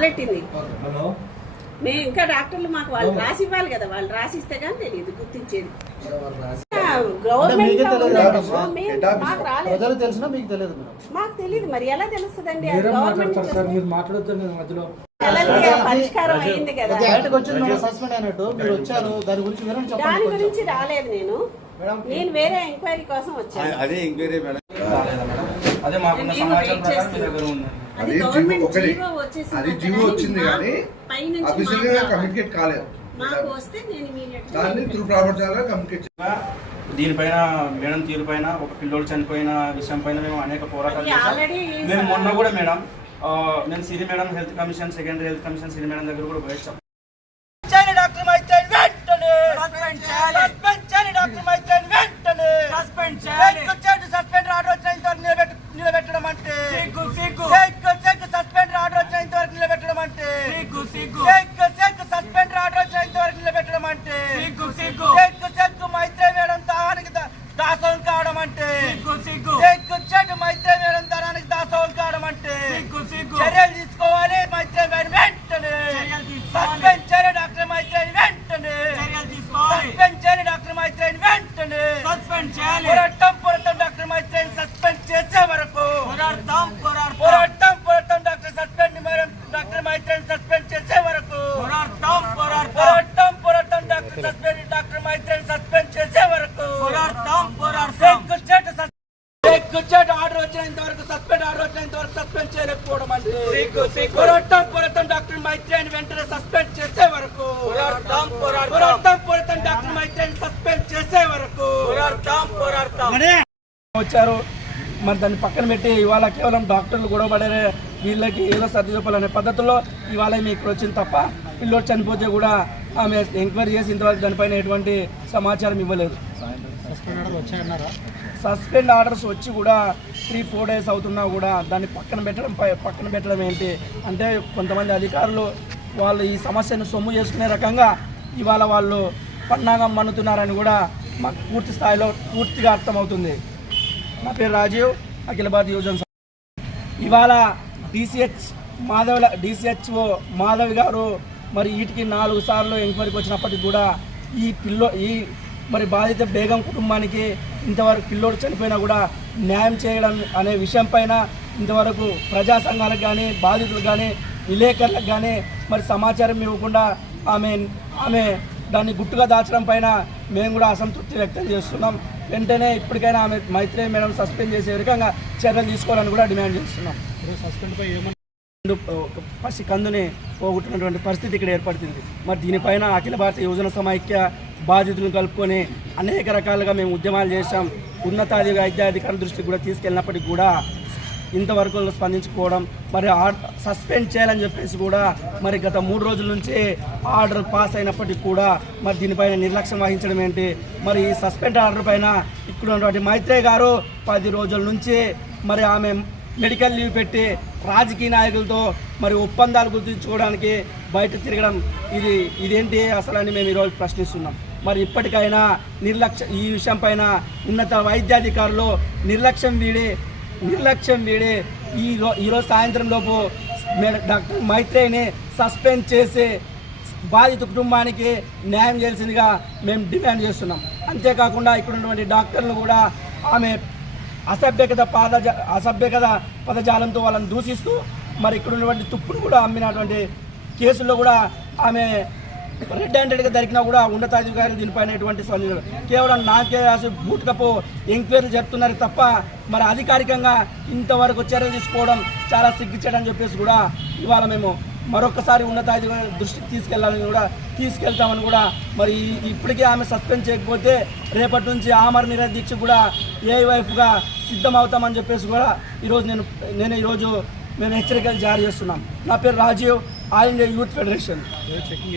మొదలెట్టింది. హలో. మేము ఇంకా డాక్టర్లు మాకు వాళ్ళు రాసి ఇవ్వాలి కదా వాళ్ళు రాసి ఇస్తే కానీ తెలియదు గుర్తించేది మీకే తెలియదు మరి ఎలా తెలుస్తుందండి? పరిష్కారం అయింది కదా. బయటకు వచ్చింది మేడం సస్పెండ్ అయినట్టు మీరు వచ్చారు. దాని గురించి రాలేదు నేను. నేను వేరే ఎంక్వైరీ కోసం వచ్చాను అదే ఎంక్వైరీ మేడం రాలేదా మేడం? అదే మాకున్న సమాచారం ప్రకారం మీ. దగ్గర ఉంది అది జీవో ఒకటి. అది జీవో వచ్చింది కానీ అఫీషియల్గా. కమ్యూనికేట్ కాలేదు. దాన్ని త్రూ ప్రాపర్టీ కమ్యూనికేట్ దీనిపైన మేడం తీరు పైన ఒక పిల్లోడు చనిపోయిన విషయం పైన మేము అనేక పోరాటాలు already మేము మొన్న కూడా మేడం ఆ, నేను Siri madam health commission secondary health commission Siri madam దగ్గర కూడా పోయించాం చేయాలి. డాక్టర్ మైత్రేని వెంటనే! నిలబెట్టడం అంటే? సిగ్గు సిగ్గు మైత్రే మేడం దానికి దా- దాసోహం కావడం అంటే? సిగ్గు చెడ్డు మైత్రే మేడం దానికి దాసోహం కావడం అంటే? చర్యలు తీసుకోవాలి మైత్రే మేడం వెంటనే. సస్పెండ్ చేయాలి డాక్టర్ మైత్రేని వెంటనే. సస్పెండ్ చేయాలి డాక్టర్ మైత్రేని వెంటనే. సస్పెండ్ చేయాలి. ఆర్డర్ వచ్చినంత వరకు సస్పెండ్ ఆర్డర్ వచ్చినంత వరకు సస్పెండ్ చేయలేకపోవడం అంటే పోరాటం పోరాటం డాక్టర్ మైత్రేని వెంటనే సస్పెండ్ చేసే వరకు. పోరాటం పోరాటం పోరాటం డాక్టర్ మైత్రేని సస్పెండ్ చేసే వరకు. వచ్చారు. మరి దాన్ని పక్కన పెట్టి ఇవాళ కేవలం డాక్టర్లు గొడవపడే వీళ్ళకి ఏదో సర్ది చెప్పాలనే పద్ధతిలో ఇవాళ మీకు ఇక్కడ వచ్చింది తప్ప పిల్లోడు చనిపోతే కూడా ఆమె ఎంక్వైరీ చేసి ఇంతవరకు దానిపైన ఎటువంటి సమాచారం ఇవ్వలేదు. సస్పెండ్ ఆర్డర్స్ వచ్చి కూడా త్రీ ఫోర్ డేస్ అవుతున్నా కూడా దాన్ని పక్కన పెట్టడం పై- పక్కన పెట్టడం ఏంటి? అంటే కొంతమంది అధికారులు వాళ్ళు ఈ సమస్యను సొమ్ము చేసుకునే రకంగా ఇవాళ వాళ్ళు పన్నాగం మన్నుతున్నారని కూడా మాకు పూర్తి స్థాయిలో పూర్తిగా అర్థమవుతుంది. నా పేరు రాజీవ్ అఖిల భారత యువజన ఇవాళ డిసిహెచ్ మాధవ్ డిసిహెచ్ఓ మాధవ్ గారు మరి వీటికి నాలుగు సార్లు ఎంక్వైరీకి వచ్చినప్పటికి కూడా ఈ పిల్లో ఈ మరి బాధిత బేగం కుటుంబానికి ఇంతవరకు పిల్లోడు చనిపోయినా కూడా న్యాయం చేయడం అనే విషయం పైన ఇంతవరకు ప్రజా సంఘాలకు కానీ బాధితులకు కానీ విలేకరులకు కానీ మరి సమాచారం ఇవ్వకుండా ఆమె ఆమె దాన్ని గుట్టుగా దాచడం పైన మేము కూడా అసంతృప్తి వ్యక్తం చేస్తున్నాం. వెంటనే ఇప్పటికైనా ఆమె మైత్రి మేడం సస్పెండ్ చేసే విధంగా చర్యలు తీసుకోవాలని కూడా డిమాండ్ చేస్తున్నాం. పసి కందుని పోగొట్టినటువంటి పరిస్థితి ఇక్కడ ఏర్పడుతుంది. మరి దీనిపైన అఖిల భారత యువజన సమైక్య బాధితులను కలుపుకొని అనేక రకాలుగా మేము ఉద్యమాలు చేశాం. ఉన్నతాధి వైద్యాధికారుల దృష్టికి కూడా తీసుకెళ్ళినప్పటికీ కూడా ఇంతవరకు స్పందించుకోవడం మరి సస్పెండ్ చేయాలని చెప్పేసి కూడా మరి గత మూడు రోజుల నుంచి ఆర్డర్ పాస్ అయినప్పటికీ కూడా మరి దీనిపైన నిర్లక్ష్యం వహించడం ఏంటి? మరి ఈ సస్పెండ్ ఆర్డర్ పైన ఇక్కడ ఉన్నటువంటి మైత్రే గారు పది రోజుల నుంచి మరి ఆమె మెడికల్ లీవ్ పెట్టి రాజకీయ నాయకులతో మరి ఒప్పందాలు గుర్తించుకోవడానికి బయట తిరగడం ఇది ఇదేంటి అసలు అని మేము ఈరోజు ప్రశ్నిస్తున్నాం. మరి ఇప్పటికైనా నిర్లక్ష్య ఈ విషయంపైన ఉన్నత వైద్యాధికారులు నిర్లక్ష్యం వీడి నిర్లక్ష్యం వీడి ఈ ఈరోజు సాయంత్రం లోపు డాక్టర్ మైత్రేయిని సస్పెండ్ చేసి బాధిత కుటుంబానికి న్యాయం చేయాల్సిందిగా మేము డిమాండ్ చేస్తున్నాం. అంతేకాకుండా ఇక్కడ ఉన్నటువంటి డాక్టర్లు కూడా ఆమె అసభ్యకత పాద అసభ్యకత పదజాలంతో వాళ్ళని దూషిస్తూ మరి ఇక్కడ ఉన్నటువంటి తుప్పును కూడా అమ్మినటువంటి కేసుల్లో కూడా ఆమె రెడ్ హ్యాండెడ్గా దొరికినా కూడా ఉన్నతాధికారులు దీనిపైనటువంటి కేవలం నాకే అసలు బూట్కపు ఎంక్వైరీలు చెప్తున్నారు తప్ప మరి అధికారికంగా ఇంతవరకు చర్య తీసుకోవడం చాలా సిగ్గిచ్చడని చెప్పేసి కూడా ఇవాళ మేము మరొకసారి ఉన్నతాధికారుల దృష్టికి తీసుకెళ్ళాలని కూడా తీసుకెళ్తామని కూడా మరి ఇప్పటికే ఆమె సస్పెండ్ చేయకపోతే రేపటి నుంచి ఆమర నిరదీక్ష కూడా ఏ వైపుగా సిద్ధమవుతామని చెప్పేసి కూడా ఈరోజు నేను నేను ఈరోజు మేము హెచ్చరికలు జారీ చేస్తున్నాం. నా పేరు Rajiv all India youth federation. Checking